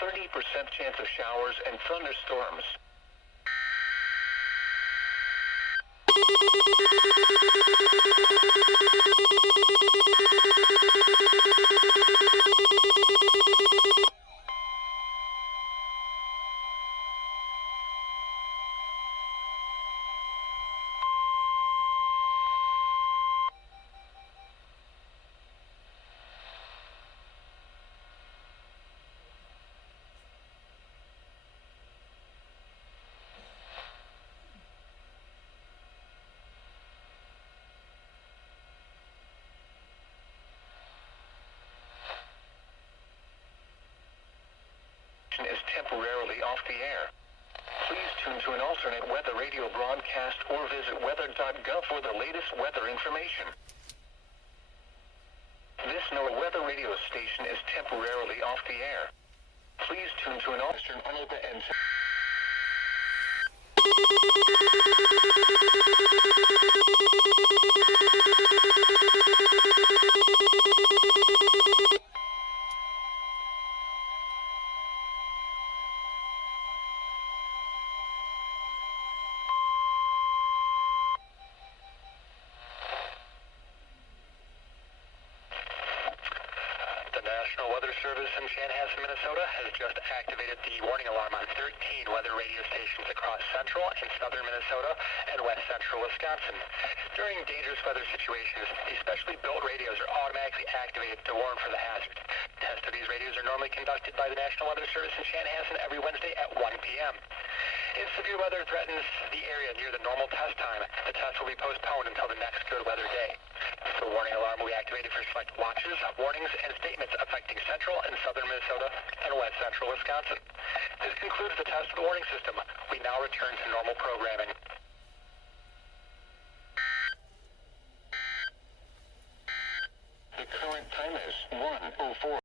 30% chance of showers and thunderstorms. Is temporarily off the air. Please tune to an alternate weather radio broadcast or visit weather.gov for the latest weather information. This NOAA weather radio station is temporarily off the air. Please tune to an alternate and The National Weather Service in Chanhassen, Minnesota has just activated the warning alarm on 13 weather radio stations across central and southern Minnesota and west central Wisconsin. During dangerous weather situations, these specially built radios are automatically activated to warn for the hazard. Tests of these radios are normally conducted by the National Weather Service in Chanhassen every Wednesday at 1 p.m. If severe weather threatens the area near the normal test time, the test will be postponed until the next good weather day. The warning alarm will be activated for select watches, warnings, and statements affecting central and southern Minnesota and west central Wisconsin. This concludes the test of the warning system. We now return to normal programming. the current time is 1:04.